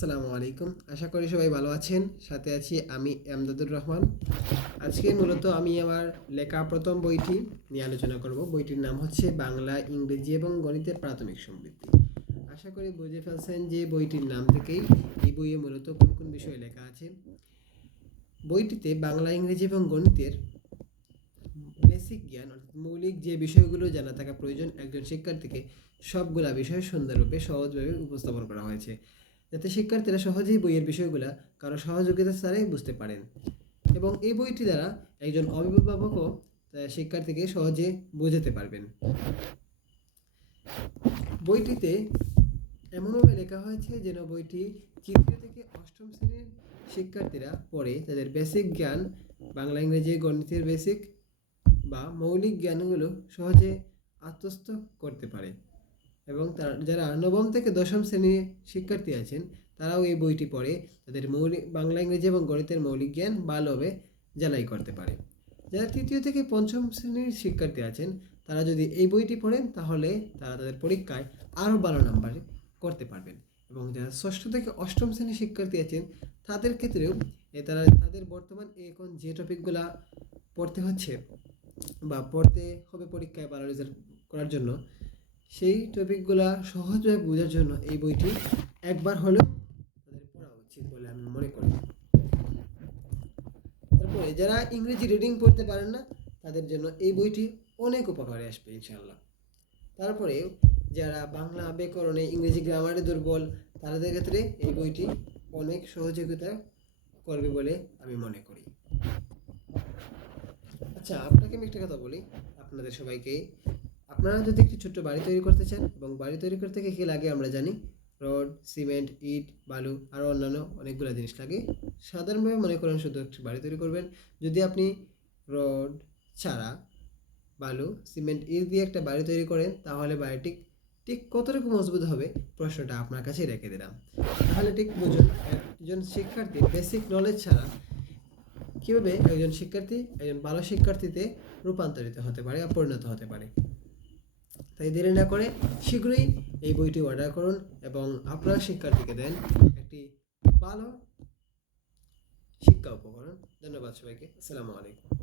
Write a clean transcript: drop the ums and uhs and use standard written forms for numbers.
আসসালামু আলাইকুম। আশা করি সবাই ভালো আছেন। সাথে আছি আমি এমদাদুর রহমান। আজকে মূলত আমি আমার লেখা প্রথম বইটি নিয়ে আলোচনা করব। বইটির নাম হচ্ছে বাংলা, ইংরেজি এবং গণিতের প্রাথমিক সমৃদ্ধি। আশা করি বুঝে ফেলছেন যে বইটির নাম থেকেই এই বইয়ে মূলত কোন কোন বিষয় লেখা আছে। বইটিতে বাংলা, ইংরেজি এবং গণিতের বেসিক জ্ঞান অর্থাৎ মৌলিক যে বিষয়গুলো জানা থাকা প্রয়োজন একজন শিক্ষার্থীকে, সবগুলা বিষয় সুন্দরভাবে সহজভাবে উপস্থাপন করা হয়েছে, যাতে শিক্ষার্থীরা সহজেই বইয়ের বিষয়গুলো কারো সহযোগিতা ছাড়াই বুঝতে পারেন। এবং এই বইটি দ্বারা একজন অভিভাবকও শিক্ষার্থীকে সহজে বোঝাতে পারবেন। বইটিতে এমনভাবে লেখা হয়েছে যেন বইটি তৃতীয় থেকে অষ্টম শ্রেণীর শিক্ষার্থীরা পড়ে তাদের বেসিক জ্ঞান, বাংলা, ইংরেজি, গণিতের বেসিক বা মৌলিক জ্ঞানগুলো সহজে আত্মস্থ করতে পারে। এবং যারা নবম থেকে দশম শ্রেণীর শিক্ষার্থী আছেন তারাও এই বইটি পড়ে তাদের মৌলিক বাংলা, ইংরেজি এবং গণিতের মৌলিক জ্ঞান ভালোভাবে যাচাই করতে পারে। যারা তৃতীয় থেকে পঞ্চম শ্রেণীর শিক্ষার্থী আছেন তারা যদি এই বইটি পড়েন তাহলে তারা তাদের পরীক্ষায় আরও ভালো নাম্বার করতে পারবেন। এবং যারা ষষ্ঠ থেকে অষ্টম শ্রেণীর শিক্ষার্থী আছেন তাদের ক্ষেত্রেও তারা তাদের বর্তমান এখন যে টপিকগুলা পড়তে হচ্ছে বা পড়তে হবে পরীক্ষায় ভালো রেজাল্ট করার জন্য, সেই টপিকগুলা সহজভাবে বোঝার জন্য এই বইটি একবার হলেও তাদের পড়া উচিত বলে আমি মনে করি। তারপরে যারা ইংরেজি রিডিং পড়তে পারেন না তাদের জন্য এই বইটি অনেক উপকারে আসবে ইনশাআল্লাহ। তারপরে যারা বাংলা ব্যাকরণে, ইংরেজি গ্রামারে দুর্বল তাদের ক্ষেত্রে এই বইটি অনেক সহযোগিতা করবে বলে আমি মনে করি। আচ্ছা, আপনাকে আমি একটা কথা বলি, আপনাদের সবাইকে, আপনারা যদি একটি ছোট্ট বাড়ি তৈরি করতে চান এবং বাড়ি তৈরি করতে কী লাগে আমরা জানি, রড, সিমেন্ট, ইট, বালু আরও অন্যান্য অনেকগুলো জিনিস লাগে। সাধারণভাবে মনে করেন শুধু একটি বাড়ি তৈরি করবেন, যদি আপনি রড ছাড়া বালু, সিমেন্ট, ইট দিয়ে একটা বাড়ি তৈরি করেন তাহলে বাড়িটি ঠিক কতটুকু মজবুত হবে প্রশ্নটা আপনার কাছেই রেখে দিলাম। তাহলে ঠিক বুঝুন একজন শিক্ষার্থী বেসিক নলেজ ছাড়া কীভাবে একজন শিক্ষার্থী একজন ভালো শিক্ষার্থীতে রূপান্তরিত হতে পারে বা পরিণত হতে পারে। তাই দেরি না করে শীঘ্রই এই বইটি অর্ডার করুন এবং আপনার শিক্ষার্থীকে দেন একটি ভালো শিক্ষা উপকরণ। ধন্যবাদ সবাইকে। আসসালামু আলাইকুম।